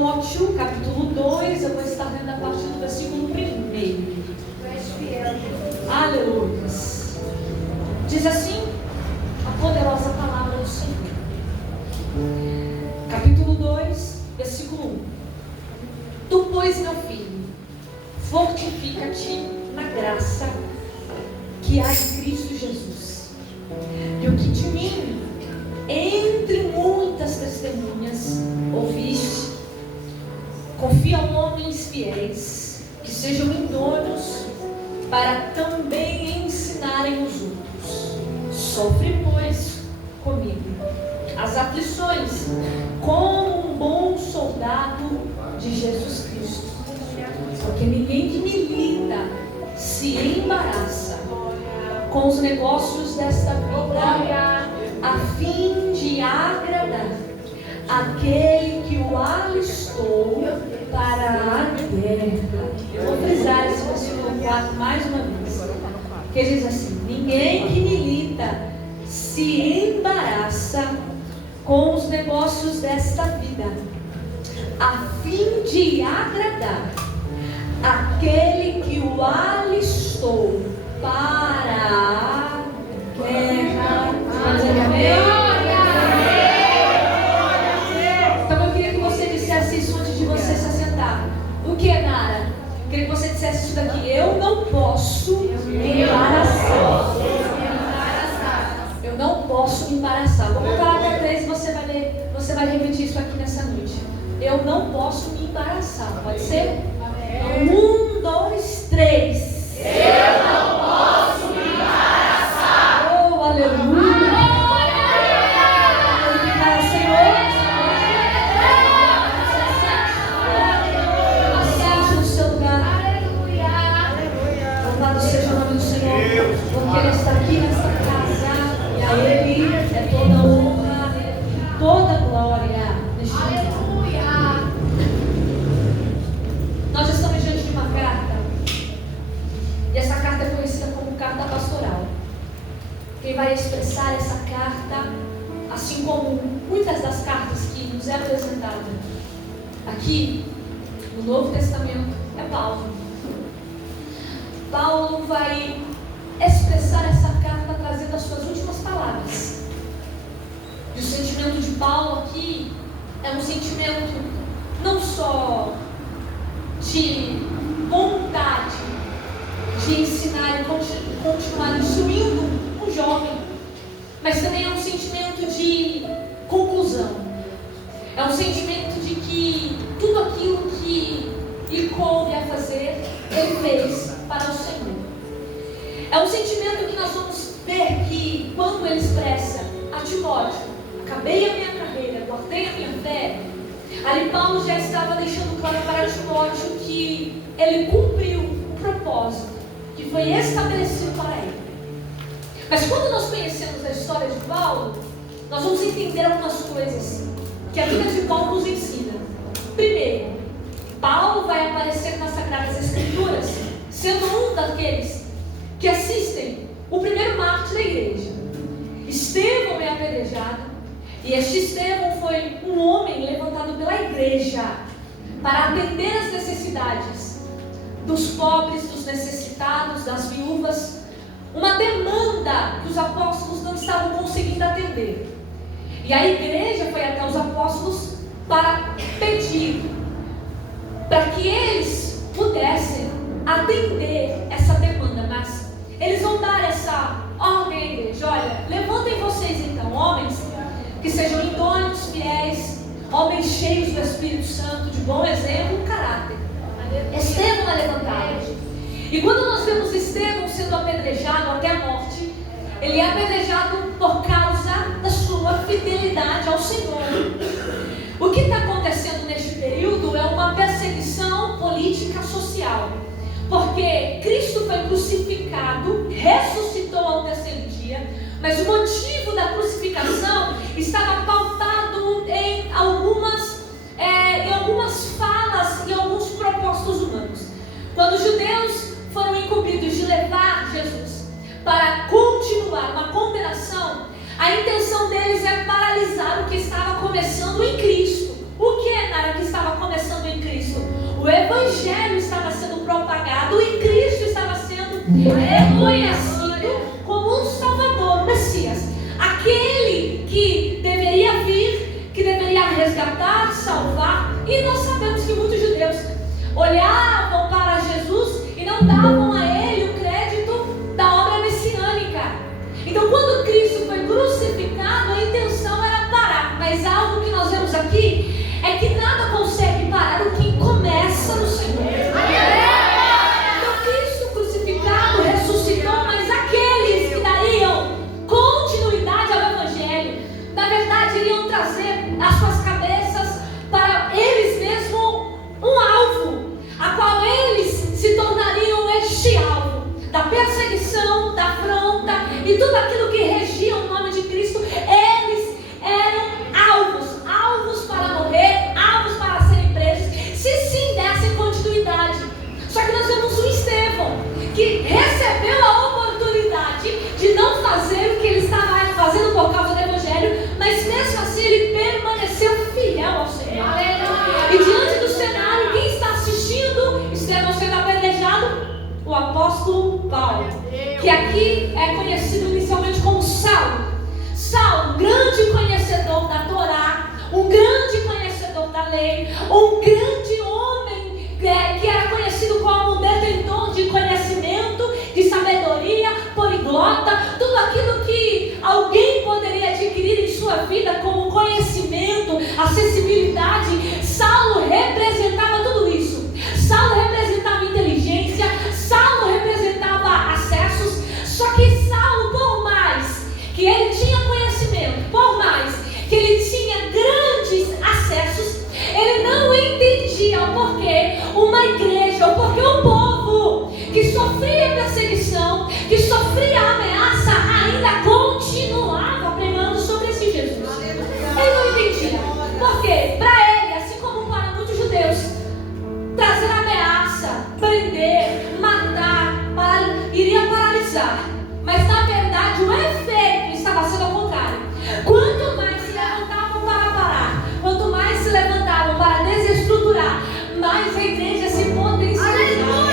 Timóteo, capítulo 2, eu vou estar lendo a partir do versículo 1. Aleluia. Diz assim a poderosa palavra do Senhor. Capítulo 2, versículo 1. Tu, pois, meu filho, fortifica-te na graça que há em Cristo Jesus. E o que de mim, entre muitas testemunhas, ouviste, confia a homens fiéis, que sejam idôneos para também ensinarem os outros. Sofre, pois, comigo as aflições, como um bom soldado de Jesus Cristo. Porque ninguém que milita se embaraça com os negócios desta vida, a fim de agradar aquele que o alistou para a guerra. Eu vou frisar esse versículo 4 mais uma vez, que diz assim: ninguém que milita se embaraça com os negócios desta vida, a fim de agradar aquele que o alistou para a guerra. Então eu queria que você dissesse isso antes de você se assentar. O que, Nara? Eu queria que você dissesse isso daqui: eu não posso me embaraçar. Eu não posso me embaraçar. Vou contar até 3 e você vai repetir isso aqui nessa noite. Eu não posso me embaraçar. Pode ser? 1, 2, 3. Eu não posso me embaraçar. Oh, aleluia. Glorificar ao Senhor. Assente no seu lugar. Louvado seja o nome do Senhor, porque Ele está aqui nesta casa, e a Ele é toda honra, toda glória neste lugar. Nós estamos diante de uma carta, e essa carta é conhecida como carta pastoral. Quem vai expressar essa carta, assim como muitas das cartas que nos é apresentada aqui no Novo Testamento, é Paulo. Paulo vai expressar essa carta trazendo as suas últimas palavras. E o sentimento de Paulo aqui é um sentimento não só de vontade de ensinar e continuar instruindo um jovem, mas também é um sentimento de conclusão. É um sentimento de que tudo aquilo que lhe coube a fazer, ele fez para o Senhor. É um sentimento que nós vamos ver que quando ele expressa a Timóteo: acabei a minha carreira, guardei a minha fé. Ali Paulo já estava deixando claro para Timóteo que ele cumpriu o propósito que foi estabelecido para ele. Mas quando nós conhecemos a história de Paulo, nós vamos entender algumas coisas que a vida de Paulo nos ensina. Primeiro, Paulo vai aparecer nas Sagradas Escrituras sendo um daqueles que assistem o primeiro mártir da igreja. Estevão é apedrejado, e este Estevão foi um homem levantado pela igreja para atender as necessidades dos pobres, dos necessitados, das viúvas, uma demanda que os apóstolos não estavam conseguindo atender. E a igreja foi até os apóstolos para pedir para que eles pudessem atender essa demanda, mas eles vão dar essa ordem à igreja: olha, levantem vocês então homens que sejam idôneos, fiéis, homens cheios do Espírito Santo, de bom exemplo e caráter. Estevão é levantado. E quando nós vemos Estevão sendo apedrejado até a morte, ele é apedrejado por causa da sua fidelidade ao Senhor. O que está acontecendo neste período é uma perseguição política social, porque Cristo foi crucificado, ressuscitou ao terceiro dia, mas o motivo da crucificação estava pautado em algumas falas e alguns propósitos humanos. Quando os judeus foram incumbidos de levar Jesus para continuar uma condenação, a intenção deles é paralisar o que estava começando em Cristo. O que, Nara, que estava começando reconhecido como um Salvador, Messias, aquele que deveria vir, que deveria resgatar, salvar. E nós sabemos que muitos judeus olhavam para Jesus e não davam a ele o crédito da obra messiânica. Então, quando Cristo foi crucificado, a intenção era parar. Mas algo que nós vemos aqui é que nada consegue parar o que começa no Senhor. Então, Cristo crucificado ressuscitou, mas aqueles que dariam continuidade ao Evangelho, na verdade, iriam trazer as suas cabeças para eles mesmos um alvo, a qual eles se tornariam este alvo da perseguição, da afronta e tudo aquilo que regia o nome de Cristo. Eles eram alvos para morrer, alvos para serem presos, se sim dessem continuidade. Só que nós vemos um Estevão que recebeu a oportunidade de não fazer o que ele estava fazendo por causa do Evangelho, mas mesmo assim ele permaneceu fiel ao Senhor. E diante do cenário, quem está assistindo Estevão sendo apedrejado? O apóstolo Paulo, que aqui é conhecido inicialmente como Saulo. Saulo, grande conhecedor da Torá, um grande conhecedor da lei, um grande homem que era conhecido como detentor de conhecimento, de sabedoria, poliglota, tudo aquilo que alguém poderia adquirir em sua vida como conhecimento, acessibilidade. Saulo representava tudo isso. Saulo representava inteligência, Saulo representava acessos. Só que Saulo, por mais que ele tinha conhecimento, por mais que ele tinha grandes acessos, ele não entendia o porquê uma igreja, o porquê um povo que sofria perseguição, que sofria ameaça, ainda continuava pregando sobre esse Jesus. Ele não entendia. Por quê? Para ele, assim como para muitos judeus, trazer ameaça, prender, matar, iria paralisar. Mas na verdade o efeito estava sendo ao contrário. Quanto mais se levantavam para parar, quanto mais se levantavam para desestruturar, mais a igreja se potencializava.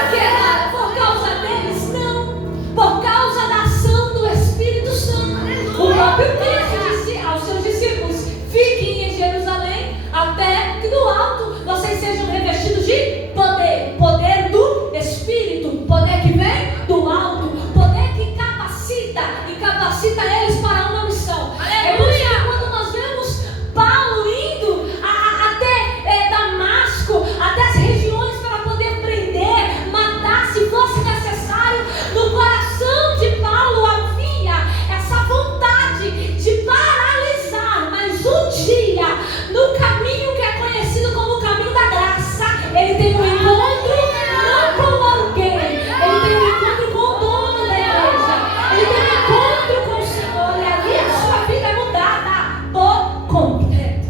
Porque era por causa deles? Não. Por causa da ação do Espírito Santo. O próprio Cristo disse aos seus discípulos: fiquem em Jerusalém até que do alto vocês sejam revestidos de poder. Poder do Espírito. Poder que vem do alto. Poder que capacita e capacita eles para uma missão. É por isso que quando nós vemos Paulo indo até Damasco, até as regiões para poder prender, matar se fosse necessário, no coração de Paulo havia essa vontade de paralisar. Mas um dia, no caminho que é conhecido como o caminho da graça, ele tem um encontro não com alguém, ele tem um encontro com o dono da igreja, ele tem um encontro com o Senhor, e ali a sua vida é mudada por completo.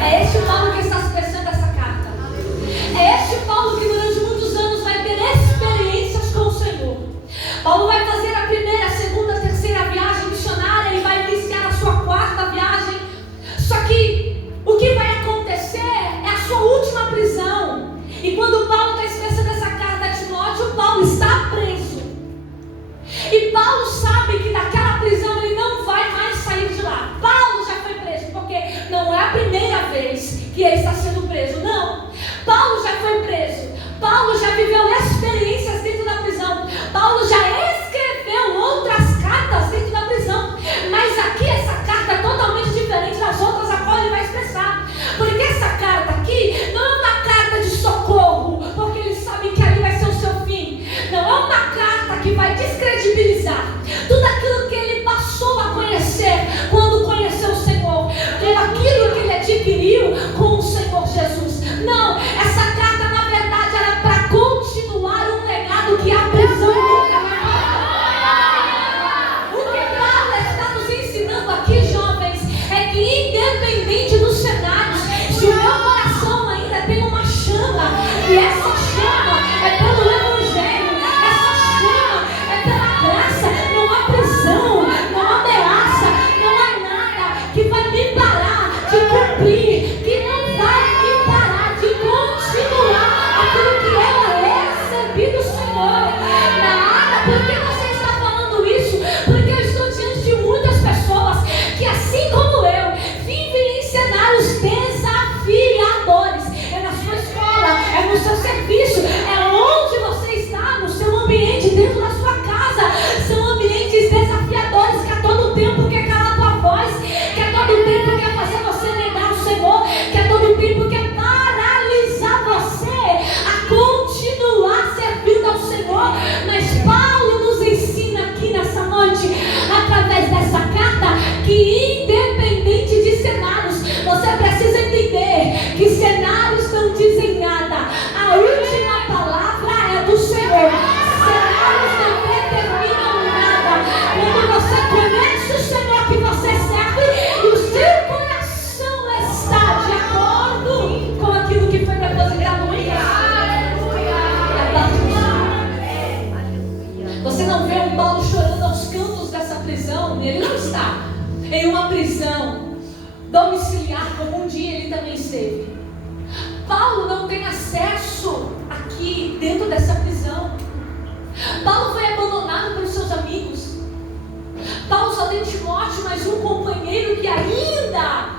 É este Paulo que está expressando essa carta. É este Paulo que durante muitos anos vai ter experiências com o Senhor. Paulo vai fazer a primeira, a segunda, a terceira viagem missionária e vai iniciar a sua quarta viagem. Só que o que vai acontecer é a sua última prisão. E quando Paulo está expressando essa carta a Timóteo, Paulo está preso. E Paulo sabe que daquela prisão ele não vai mais sair de lá. Paulo já foi preso, porque não é a primeira vez que ele está sendo preso, não. Paulo já foi preso. Paulo já viveu experiências dentro da prisão. Paulo já escreveu outras cartas dentro da prisão. Mas aqui essa carta é totalmente diferente das outras a qual ele vai expressar. Porque essa carta aqui não é uma carta de socorro, porque ele sabe que ali vai ser o seu fim. Não é uma carta que vai descredibilizar tudo aquilo que ele passou a conhecer quando conheceu o Senhor, tudo aquilo que ele adquiriu com o Senhor Jesus. Não, essa carta na verdade era para continuar um legado que a prisão nunca vai lugar como um dia ele também esteve. Paulo não tem acesso aqui dentro dessa prisão. Paulo foi abandonado pelos seus amigos. Paulo só tem Timóteo, mas um companheiro que ainda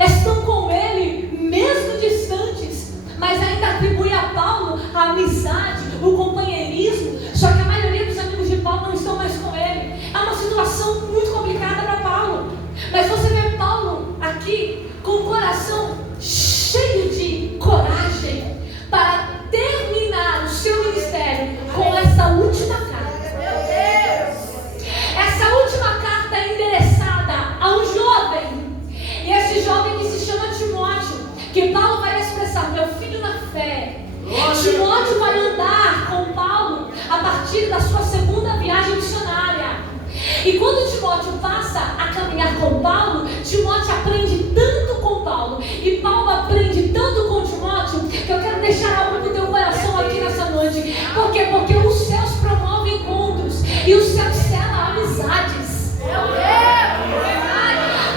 estão com ele, mesmo distantes, mas ainda atribui a Paulo a amizade, o companheirismo. Só que a maioria dos amigos de Paulo não estão mais com ele. É uma situação muito complicada para Paulo. Mas você vê Paulo aqui com o coração cheio de coragem para terminar o seu ministério com essa última carta. Meu Deus! Essa última carta é endereçada a um jovem. E esse jovem que se chama Timóteo, que Paulo vai expressar, meu filho na fé. Timóteo vai andar com Paulo a partir da sua segunda viagem missionária. E quando Timóteo passa a caminhar com Paulo, Timóteo aprende tanto com Paulo e Paulo aprende tanto com Timóteo, que eu quero deixar algo no teu coração aqui nessa noite. Por quê? Porque os céus promovem encontros e os céus selam amizades.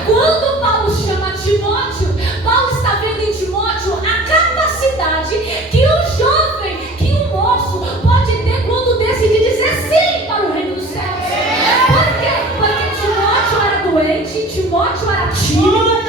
Quando Paulo chama Timóteo, Paulo está vendo em Timóteo a capacidade que um jovem, que um moço pode ter quando decide dizer sim para o reino dos céus. Por quê? Porque Timóteo era doente, Timóteo era tímido,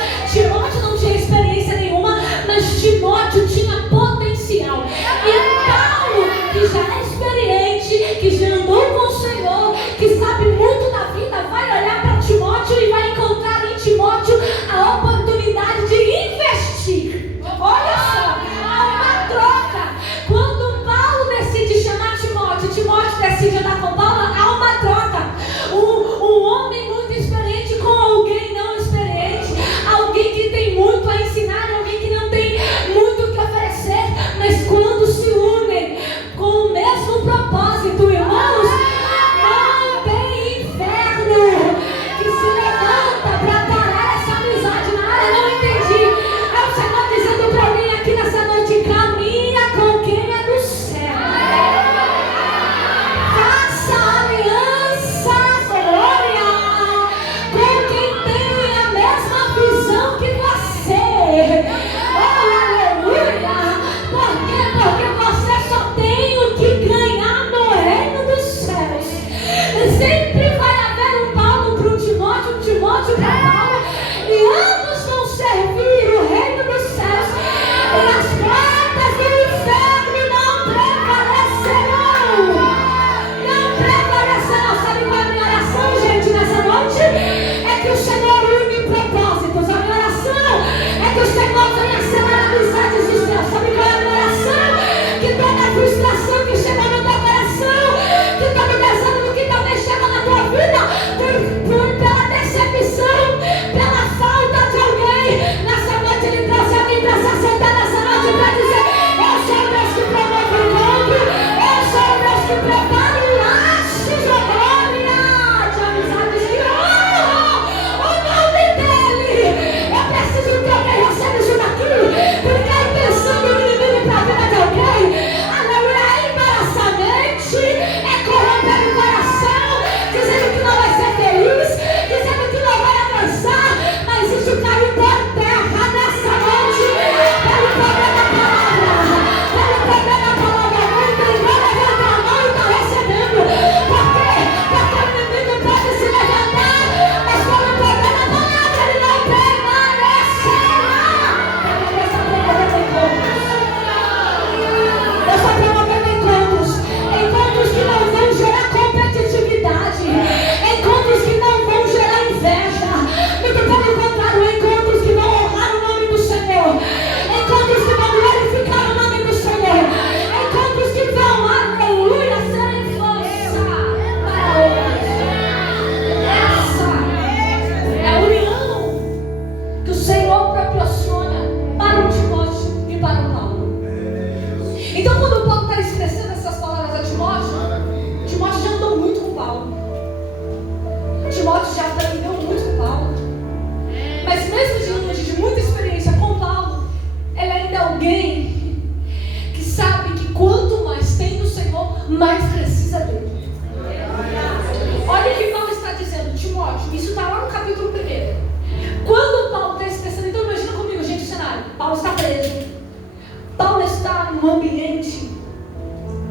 um ambiente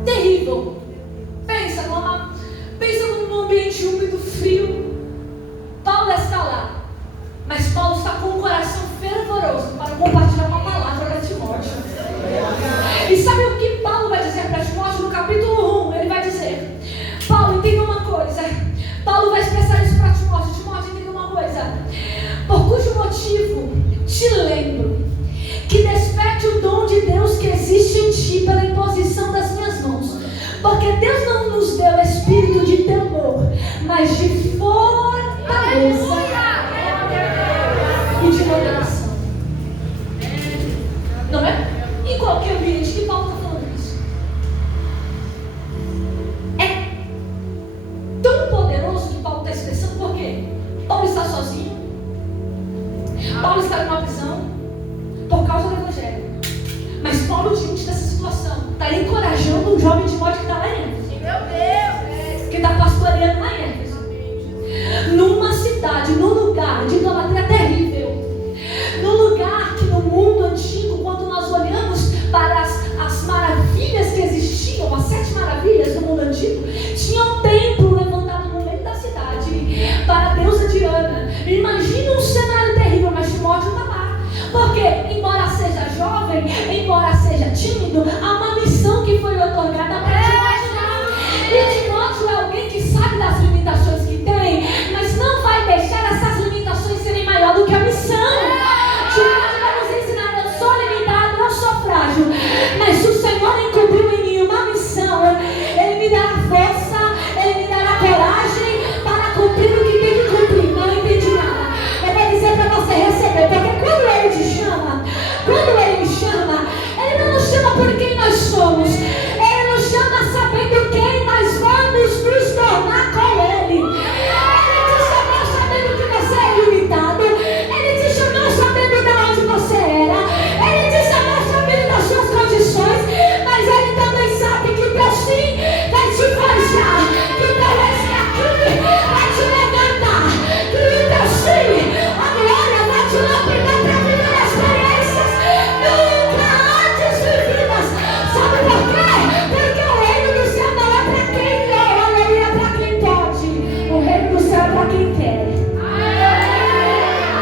terrível. Pensa num ambiente úmido, frio. Paulo está lá, mas Paulo está com o coração fervoroso para compartilhar uma palavra para Timóteo. E sabe o que Paulo vai dizer para Timóteo no capítulo 1? Ele vai dizer: Paulo, entenda uma coisa. Paulo vai expressar isso para Timóteo. Timóteo, entenda uma coisa. Por cujo motivo te lembro que desperte o dom de Deus que existe em ti pela imposição das minhas mãos. Porque Deus não nos deu espírito de temor, mas de fortaleza e de moderação. Não é? Em qualquer ambiente que Paulo está falando isso. É tão poderoso que Paulo está expressando, porque Paulo está sozinho. Paulo está numa prisão por causa do Evangelho. Mas Paulo, diante dessa situação, está encorajando um jovem Timóteo que está lá em Éfeso. Meu Deus! Que está pastoreando lá em Éfeso. Numa cidade, num lugar de idolatria terrível. Num lugar que no mundo antigo, quando nós olhamos para as maravilhas que existiam, as 7 maravilhas do mundo antigo, tinha um templo levantado no meio da cidade para a deusa Diana. Imagina um cenário terrível, mas Timóteo está lá. Porque, embora seja jovem, embora seja tímido, há uma missão que foi otorgada para Timóteo. E Timóteo é alguém que sabe das limitações que tem, mas não vai deixar essas limitações serem maior do que a missão. Timóteo vai nos ensinar: eu sou limitado, eu sou frágil, mas o Senhor encobriu em mim uma missão. Ele me dará força, Ele me dará coragem para cumprir o que tem que cumprir. Não entendi nada. Eu vou dizer para você receber, porque quando Ele te chama, quando Ele me chama, Ele não nos chama por quem nós somos. Ele nos chama sabendo quem nós vamos nos tornar com Ele. Ele te chamou sabendo que você é limitado. Ele te chamou sabendo de onde você era. Ele te chamou sabendo das suas condições. Mas Ele também sabe que teu sim vai te forjar, que teu aqui vai te levantar, que o teu sim, a glória vai te lapidar para viver experiências nunca antes vividas. Sabe por quê? Porque o reino do céu não é para quem quer, aleluia, para quem pode. O reino do céu é para quem quer.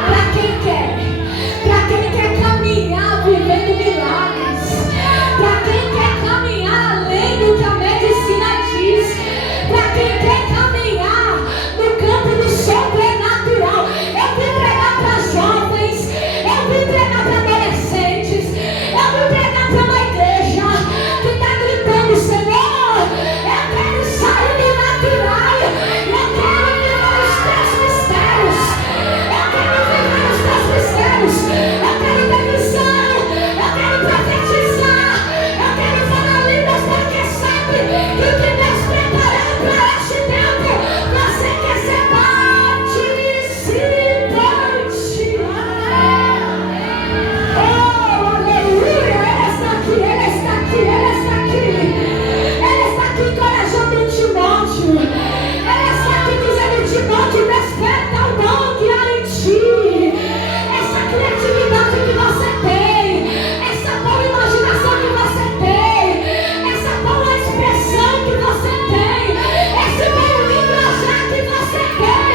Para quem quer. Para quem quer caminhar vivendo milagres. Para quem quer caminhar além do que a medicina diz. Para quem quer caminhar no campo do sobrenatural. Eu vim pregar para jovens. Eu vim pregar para adolescentes. Eu vim pregar para uma igreja que está gritando: Senhor, eu quero sair do natural. Eu quero viver os teus mistérios. Eu quero viver os teus mistérios. Eu quero ter visão. Eu quero profetizar. Eu quero falar línguas, porque sabe que o que Deus preparou para este tempo, você quer ser participante. Oh, aleluia! Ele está aqui, Ele está aqui, Ele está aqui. Ele está aqui encorajando Timóteo. Ele está aqui dizendo: Timóteo, desperta o dom que há em ti. Essa criatividade que você tem, essa boa imaginação que você tem, essa boa expressão que você tem, esse bom linguajar que você tem.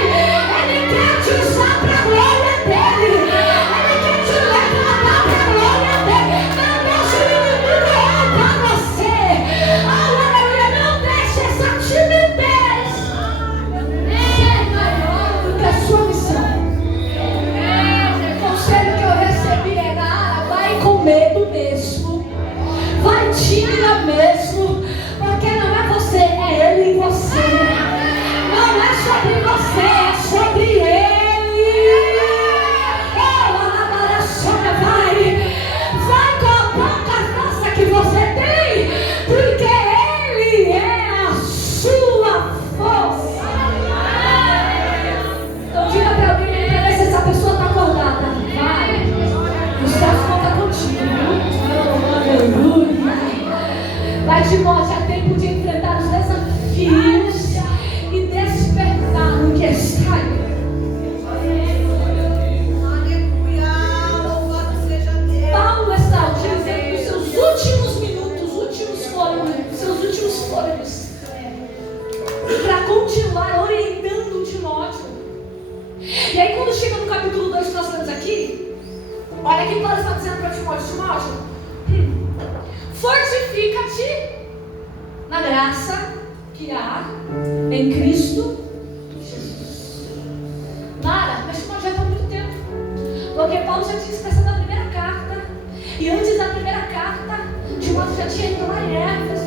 Ele quer te usar para a glória dele. Ele quer te levantar para a glória dele. Não deixe o inimigo roubar você. Aleluia, não deixe essa timidez ser maior do que a sua missão. O conselho que eu recebi é: vai com medo mesmo, vai tímida mesmo, porque não é você, é Ele em você. Não é sobre você, é sobre Ele. Oh, Alabarachona, vai com a pouca força que você tem, porque Ele é a sua força. Então diga para alguém aí para ver se essa pessoa está acordada. Vai, os céus vão estar contigo. Oh, aleluia. Vai dizendo para Timóteo, fortifica-te na graça que há em Cristo Jesus. Mara, mas Timóteo já está há muito tempo, porque Paulo já tinha expressado a primeira carta, e antes da primeira carta, Timóteo já tinha ido lá em Éfeso,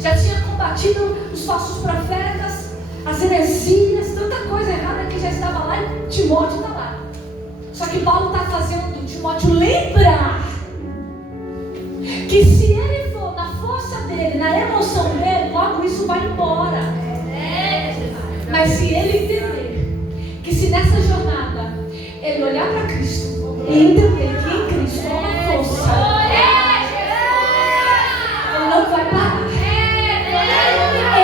já tinha combatido os falsos profetas, as heresias, tanta coisa errada que já estava lá, e Timóteo está lá. Só que Paulo está fazendo Timóteo lembrar que se ele for na força dele, na emoção dele, logo isso vai embora. Mas se ele entender que se nessa jornada ele olhar para Cristo e entender que em Cristo há uma força, ele não vai parar.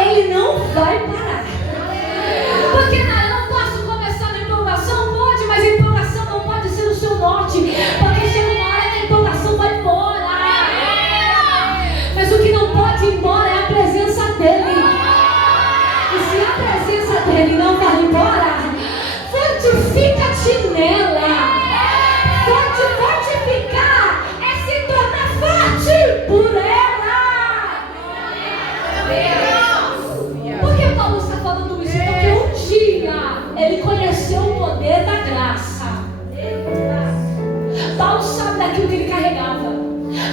Ele não vai parar. Porque eu não posso começar na empolgação, pode, mas a empolgação não pode ser o seu norte, porque chega uma hora que a empolgação vai embora. Mas o que não pode ir embora é a presença dele. E se a presença dele não vai embora, fortifica-te nela. Fortificar é se tornar forte por ela. Por que Paulo está falando isso? Porque um dia ele conheceu o poder da graça. Paulo sabe daquilo que ele carregava.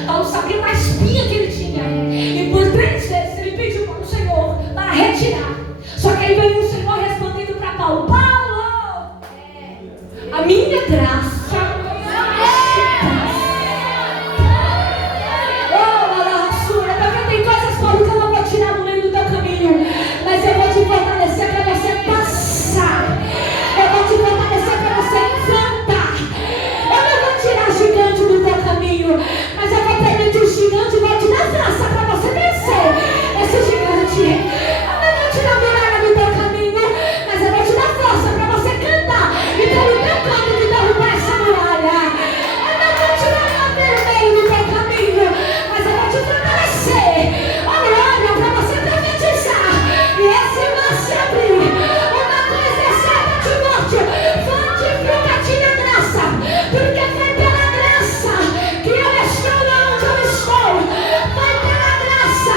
Paulo sabia da espinha que ele tinha. E por 3 vezes ele pediu para o Senhor para retirar. Só que aí veio o Senhor respondendo para Paulo: Paulo, a minha graça porque tem coisas, Paulo, que eu não vou tirar no meio do teu caminho, mas eu vou te fortalecer para você passar. Eu vou te fortalecer para você enfrentar. Eu não vou tirar gigante do teu caminho, mas eu vou permitir o gigante e vou te dar graça para você vencer esse gigante. Eu não vou tirar a muralha do teu caminho, mas eu vou te dar força para você cantar e ter o teu canto de derrubar essa muralha. Eu não vou tirar a madeira no meio do teu caminho, mas eu vou te fortalecer. Olha, para você profetizar e esse mar se abrir. Uma coisa é certa, Timóteo: fortifica-te na graça, porque foi pela graça que eu estou onde eu estou. Foi pela graça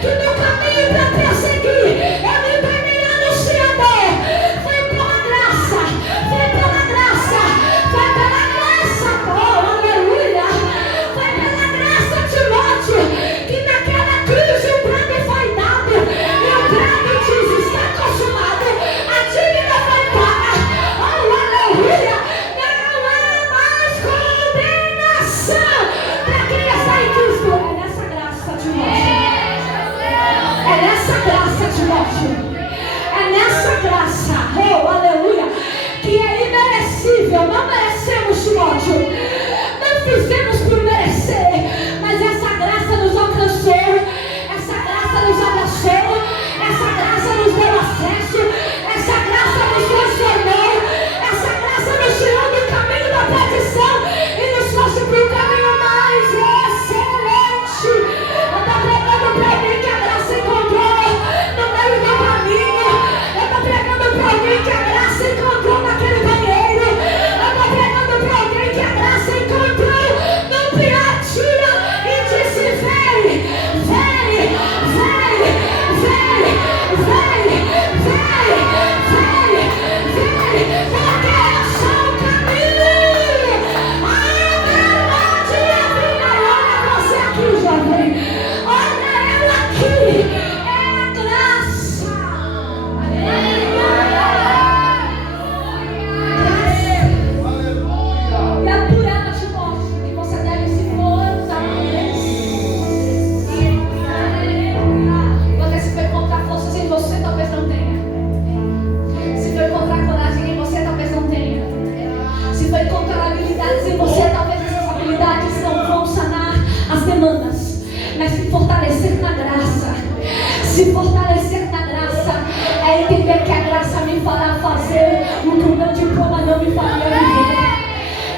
que no caminho para prosseguir eu me tornei anunciador. Foi pela graça, foi pela graça, foi pela graça. Oh, aleluia! Foi pela graça, Timóteo, que naquela cruz o prêmio foi dado. E o prêmio diz: está consumado. A dívida foi paga. Oh, aleluia! Não há mais condenação para quem está em Cristo. É nessa graça, Timóteo. É nessa graça, Timóteo. É nessa graça, oh, aleluia, que é imerecível. Não merecemos, Timóteo. Não fizemos por merecer, mas essa graça nos alcançou. Essa graça nos abraçou. Essa graça nos deu acesso. Essa graça nos transformou. Essa graça nos tirou do caminho da perdição e nos trouxe para o caminho mais excelente. Eu estou pregando para alguém que a graça encontrou no meio do caminho. Eu estou pregando para alguém que a graça encontrou naquele banheiro. Eu estou pregando para alguém que a graça encontrou no pior dia e disse: vem, vem, vem, vem, vem, vem, vem, vem, porque eu sou o caminho, a verdade e a vida. Olha você aqui, jovem. Olha eu aqui. É a graça. E é por ela, Timóteo, que você deve se fortalecer. Porque se for encontrar forças em você, talvez não tenha. Se for encontrar coragem em você, talvez não tenha. Se for encontrar habilidades em você, talvez essas habilidades não vão sanar as demandas. Mas se fortalecer na graça. Se fortalecer na graça é entender que a graça me fará fazer o que o meu diploma não me faria viver.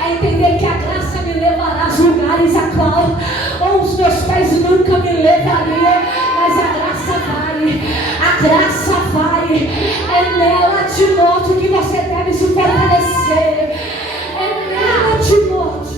É entender que a graça me levará a lugares a qual os meus pés nunca me levariam, mas a graça vai. A graça vai. É nela, Timóteo, que você deve se fortalecer. É nela, Timóteo.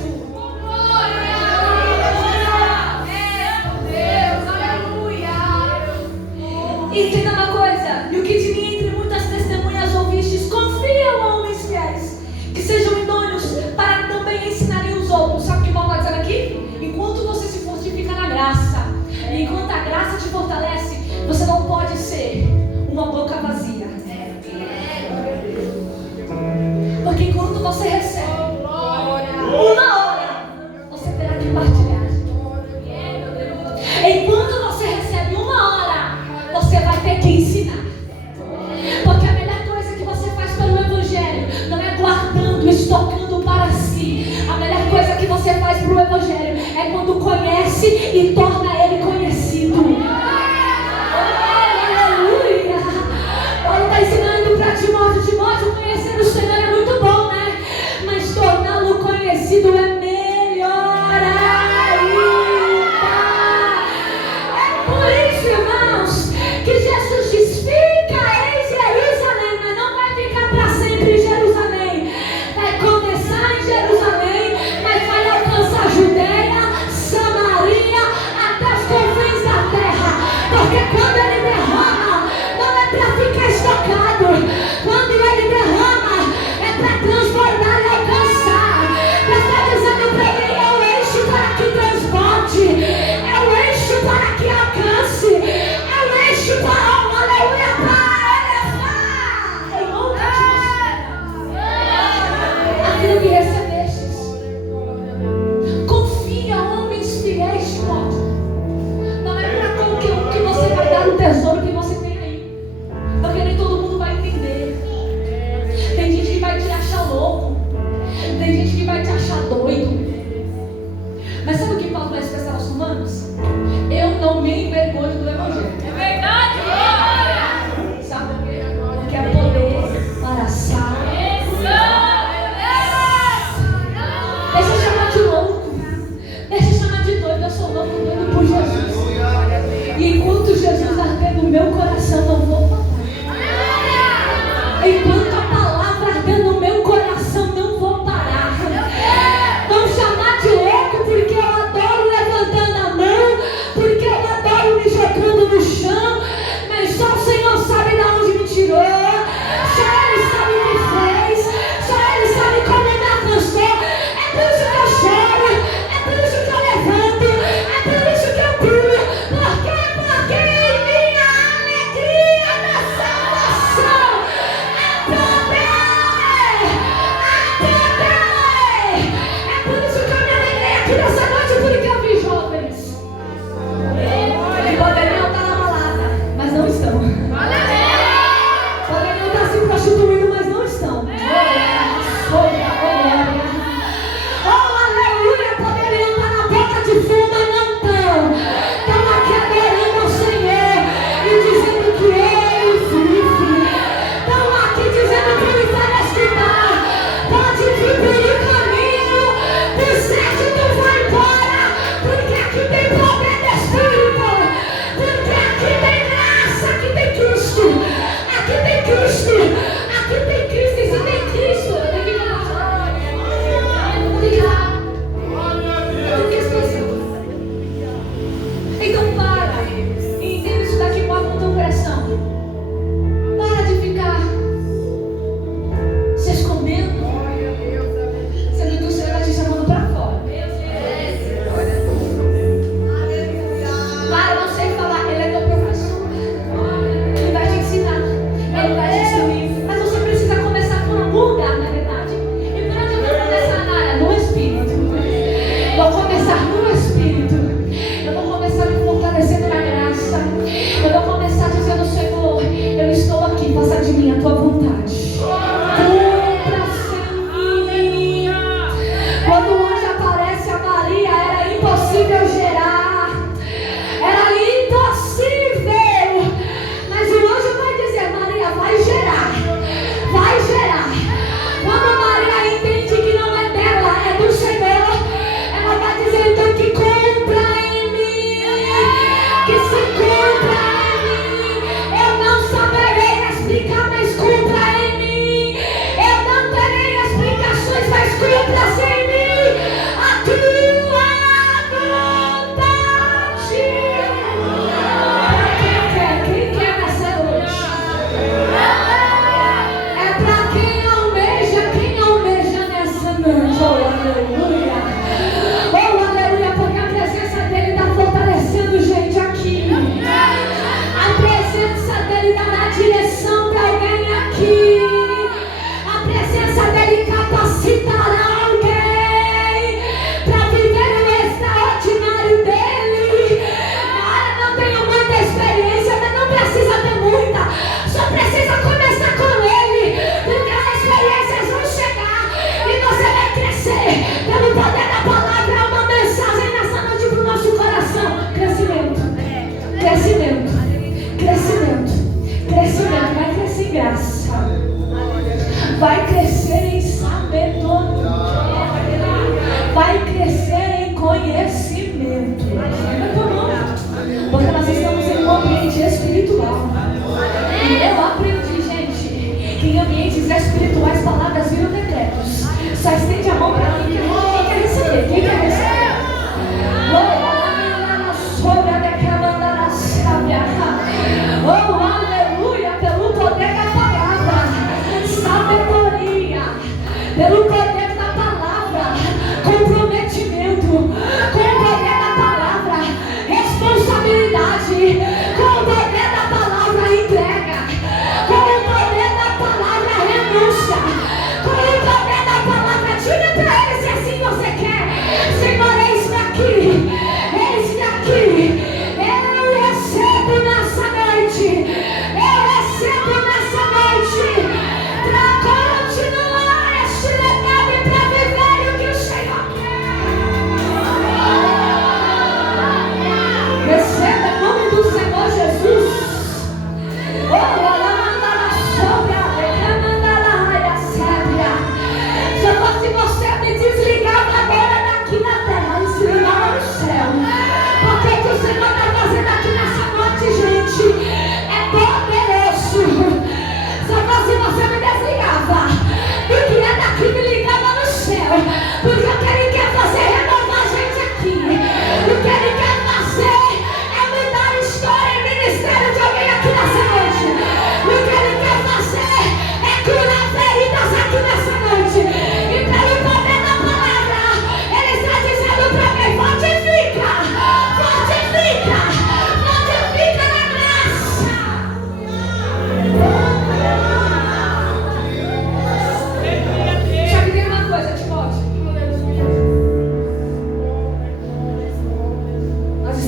Mas sabe o que Paulo vai expressar aos romanos? Eu não me envergonho do Evangelho. É verdade, glória! Sabe por quê? Porque é poder para a salvação. Deixa eu chamar de louco. Deixa eu chamar de doido. Eu sou louco, doido por Jesus. E enquanto Jesus arder no meu coração, não vou parar. Enquanto a palavra arder no meu coração, não vou parar. Vão chamar de louco porque eu adoro levantando a mão, porque eu adoro me jogando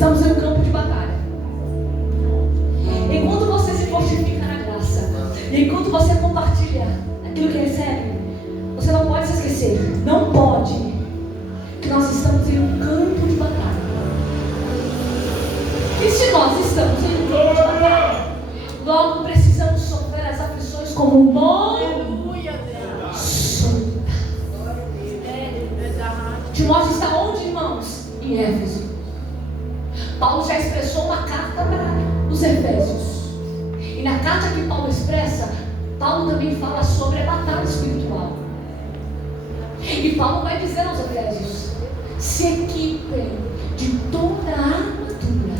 estamos em um campo de batalha. Enquanto você se fortifica na graça, e enquanto você compartilha aquilo que recebe, você não pode se esquecer, não pode, que nós estamos em um campo de batalha. E se nós estamos em um campo de batalha, logo precisamos sofrer as aflições como um bom soldado. Timóteo está onde, irmãos? Em Éfeso. Paulo já expressou uma carta para os Efésios. E na carta que Paulo expressa, Paulo também fala sobre a batalha espiritual. E Paulo vai dizer aos Efésios: se equipem de toda a armadura,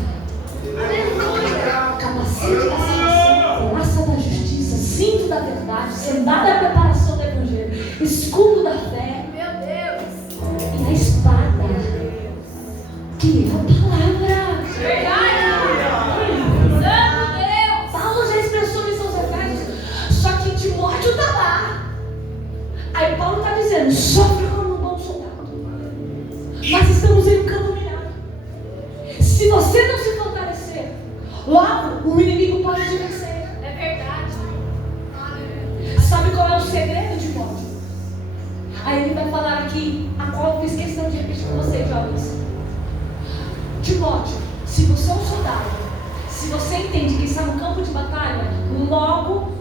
capacete da salvação, couraça da justiça, cinto da verdade, sandália da preparação do evangelho, escudo da fé, e a espada, que é a palavra. Paulo já expressou isso aos Efésios, só que Timóteo está lá. Aí Paulo está dizendo: sofre como um bom soldado. Mas estamos em um campo minado. Se você não se fortalecer, logo o inimigo pode te vencer. É verdade. Sabe qual é o segredo, Timóteo? Aí ele vai falar aqui, a qual eu fiz questão de repetir com vocês, jovens. Timóteo, se você é um soldado, se você entende que está no campo de batalha, logo,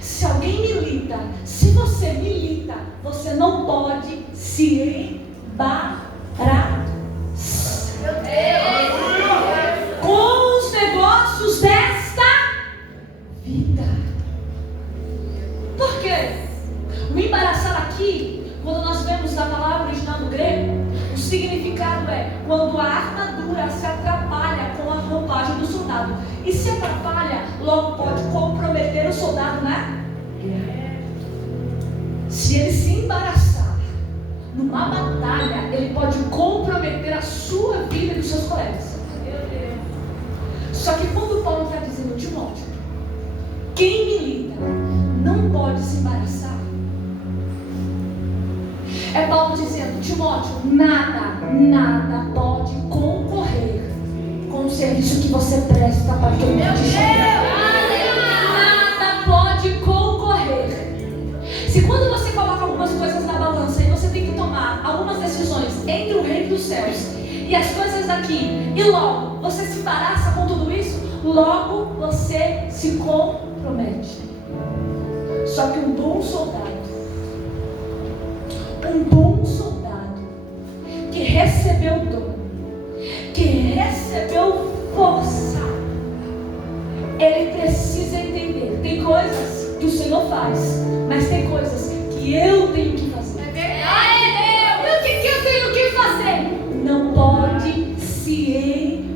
se alguém milita, se você milita, você não pode se embaraçar com os negócios desta vida. Por quê? O embaraçar aqui, quando nós vemos na palavra original do grego, o significado é quando a armadura se atrapalha com a roupagem do soldado. E se atrapalha, logo pode comprometer o soldado na guerra. Se ele se embaraçar numa batalha, ele pode comprometer a sua vida e dos seus colegas. Só que quando Paulo está dizendo: Timóteo, quem milita não pode se embaraçar, é Paulo dizendo: Timóteo, nada pode concorrer com o serviço que você presta para quem te chama. Nada pode concorrer. Se quando você coloca algumas coisas na balança e você tem que tomar algumas decisões entre o reino dos céus e as coisas daqui, e logo você se embaraça com tudo isso, logo você se compromete. Só que um bom soldado que recebeu dom, que recebeu força, ele precisa entender: tem coisas que o Senhor faz, mas tem coisas que eu tenho que fazer. É verdade. E o que eu tenho que fazer? Não pode se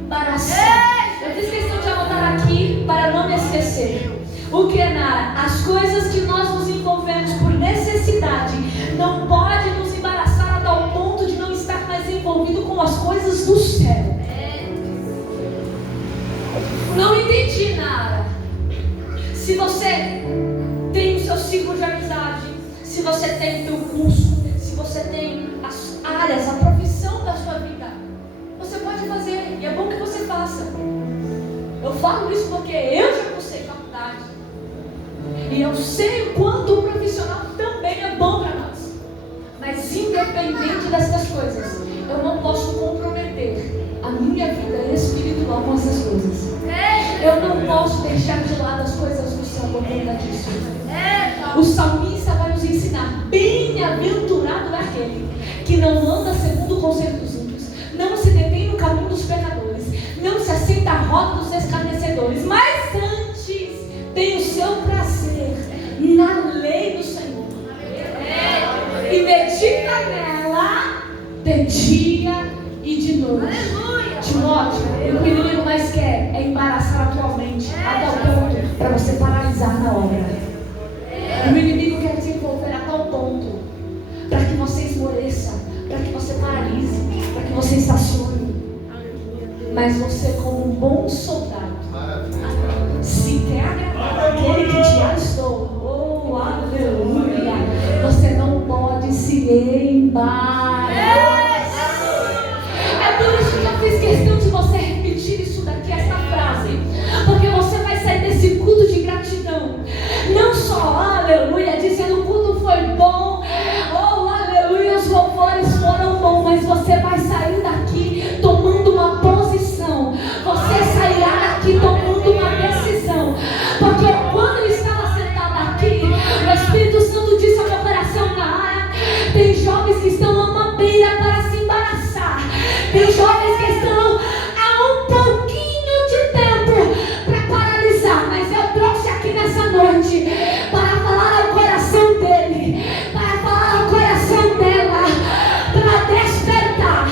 embaraçar. Eu fiz questão de anotar aqui para não me esquecer. O que é, Nara? As coisas que nós nos envolvemos por necessidade não pode nos embaraçar a tal ponto de não estar mais envolvido com as coisas do céu. Não entendi, Nara. Se você tem o seu ciclo de amizade, se você tem o seu curso, se você tem as áreas, a profissão da sua vida, você pode fazer, e é bom que você faça. Eu falo isso porque eu já cursei faculdade. E eu sei o quanto o profissional também é bom para nós. Mas independente dessas coisas, eu não posso comprometer a minha vida espiritual com essas coisas. Eu não posso deixar de lado as coisas do céu por conta disso. O salmista vai nos ensinar: bem-aventurado é aquele que não anda segundo o conselho dos ímpios, não se detém no caminho dos pecadores, não se assenta à roda dos escarnecedores, mas antes tem o seu prazer na lei do Senhor. E medita nela de dia e de noite. Timóteo, o que o inimigo mais quer é embaraçar atualmente, a tal ponto para você paralisar na obra. O inimigo quer te envolver a tal ponto para que você esmoreça, para que você paralise, para que você estacione. Mas você, como um bom soldado, se quer agradar aquele que te alistou, oh aleluia, você não pode se embaraçar. É por isso que eu fiz questão de você repetir repetir isso daqui, essa frase, porque você vai sair desse culto de gratidão, não só, aleluia, dizendo o culto foi bom, oh, aleluia, os louvores foram bons, mas você vai sair daqui tomando uma posição, você sairá daqui tomando uma decisão, porque quando eu estava sentada aqui, o Espírito Santo disse ao meu coração: Nara, tem jovens que estão a uma beira para se embaraçar, tem jovens que estão há um pouquinho de tempo para paralisar, mas eu trouxe aqui nessa noite para falar ao coração dele, para falar ao coração dela, para despertar,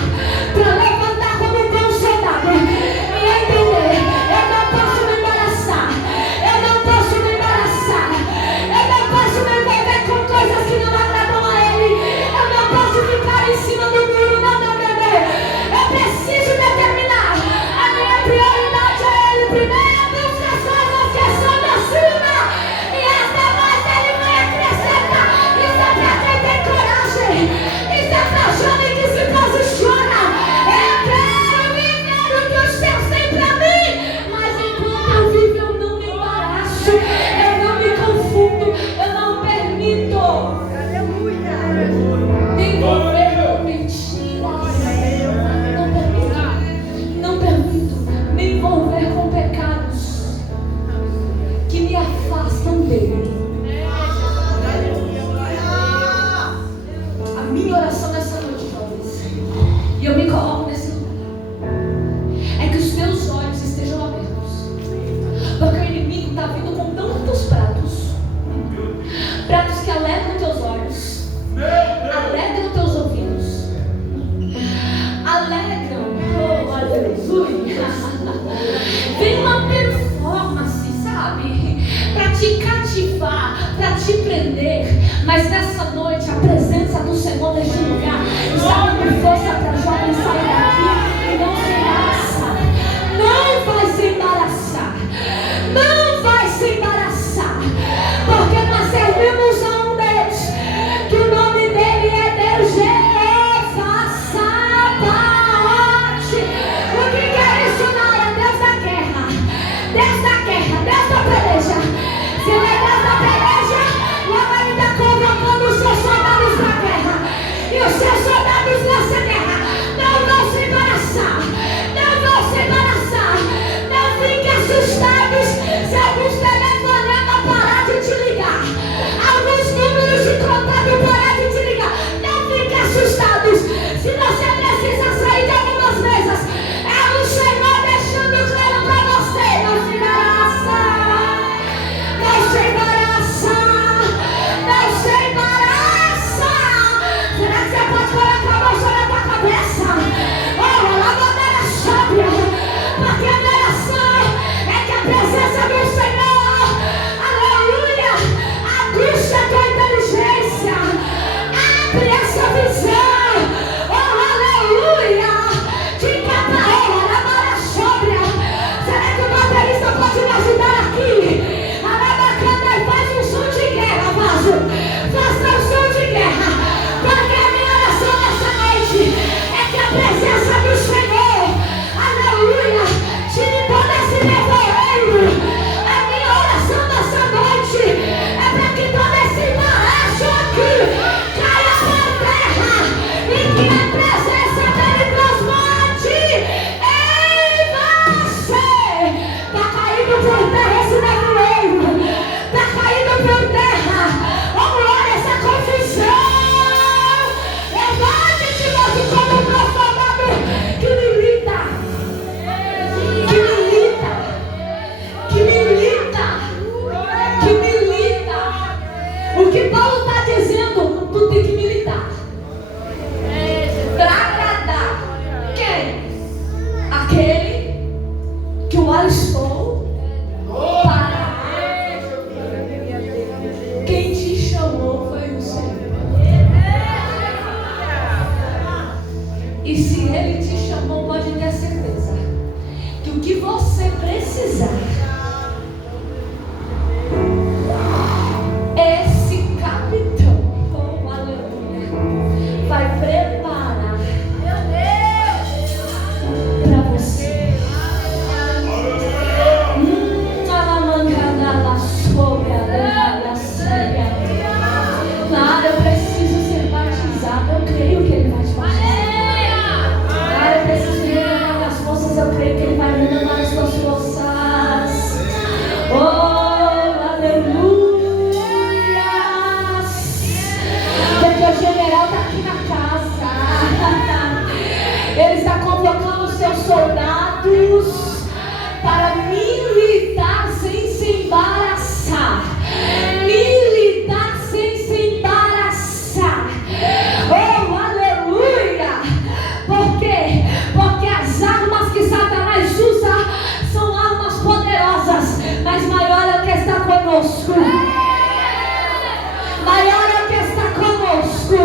para levantar como um bom soldado e entender: eu não posso me embaraçar, eu não posso me embaraçar, eu não posso me envolver com coisas que não agradam a ele, eu não posso ficar em cima do muro, não, não, não, não. Eu preciso determinar, a minha prioridade é ele primeiro, busca as coisas que são da cima, e as demais ele vai acrescentar. Isso é pra quem tem coragem, isso é pra jovem que se posiciona. Eu quero viver o que os céus têm pra mim, mas enquanto eu vivo eu não me embaraço, eu não me confundo, eu não permito me envolver com mentiras, não permito me envolver com pecados que me afastam dele. A minha oração nessa noite, jovens, e eu me coloco nesse lugar, é que os teus olhos estejam abertos, porque o inimigo está vindo com tantos pratos que alegram teus olhos, alegram teus ouvidos, alegram, oh aleluia, vem uma performance, sabe, para te cativar, para te prender, mas nessa noite a presença do Senhor neste lugar está dando força para jovens sair daqui e não se embaraçar, não vai se embaraçar, não vai se embaraçar, porque nós servimos a um Deus, que o nome dele é Deus Jeová Sabaoth. O que é isso, Nara? Deus da guerra, Deus da guerra, Deus da peleja. Se ele é Deus da peleja, logo ele está convocando os seus soldados para a guerra, e os seus soldados nessa guerra não vão se convocando os seus soldados para militar sem se embaraçar. Militar sem se embaraçar. Oh, aleluia! Por quê? Porque as armas que Satanás usa são armas poderosas, mas maior é o que está conosco. Maior é o que está conosco.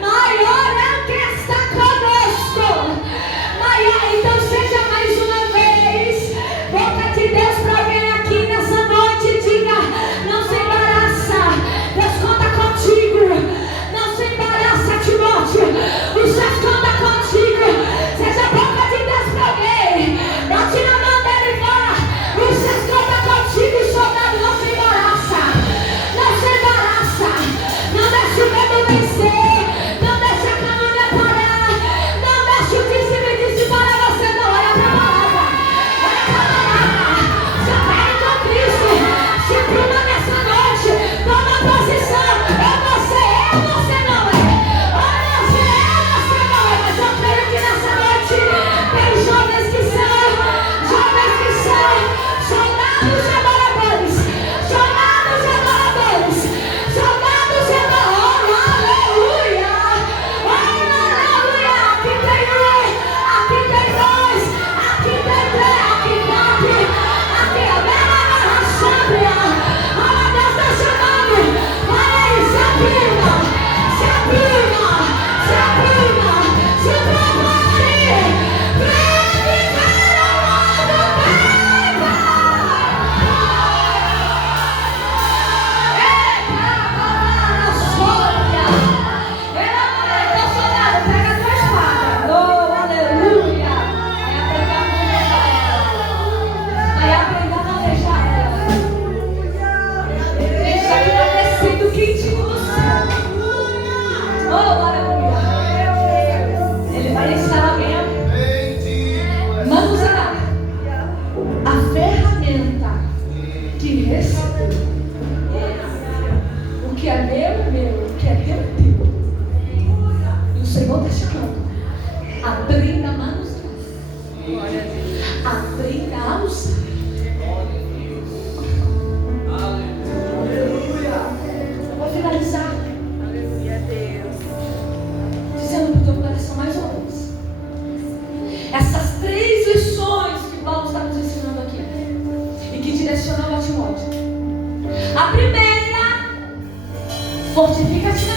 Maior é o que está conosco. Maior. Então seja mais uma vez boca de Deus para alguém aqui nessa noite. Diga: não se embaraça, Deus conta contigo. Não se embaraça, Timóteo, o Senhor conta contigo. Seja boca de Deus para alguém. Bote na mão dele e fala: o Senhor conta contigo, soldado. Não se embaraça. Não se embaraça. Não deixe o medo vencer. Não deixe a calúnia parar. Não deixe o disse para você. Não olha para a palavra. Olha para a palavra. Se apare com Cristo. Se pruma nessa noite. Toma posição. É você não é. Ou você não é. Mas eu creio que nessa noite tem jovens que são soldados e adoradores. Soldados e adoradores. Soldados e adoradores. Aleluia. Aleluia. Aqui tem um. Aqui tem dois. Aqui tem três. Aqui quatro. Aqui a bela sábia. Olha, Deus está chamando. Olha aí, se aprima. Se aprima. Se aprima. Se prepare. Para viver ao lado dele. Ele vai ensinar alguém a manusear a ferramenta que recebeu. O que é meu é meu, o que é teu é teu. E o Senhor está chamando. Aprenda a manusear. Aprenda a usar. Eu vou finalizar dizendo para o teu coração mais uma vez. Essas 3 lições que Paulo está nos ensinando aqui e que direcionava a Timóteo. A primeira: fortifica-te na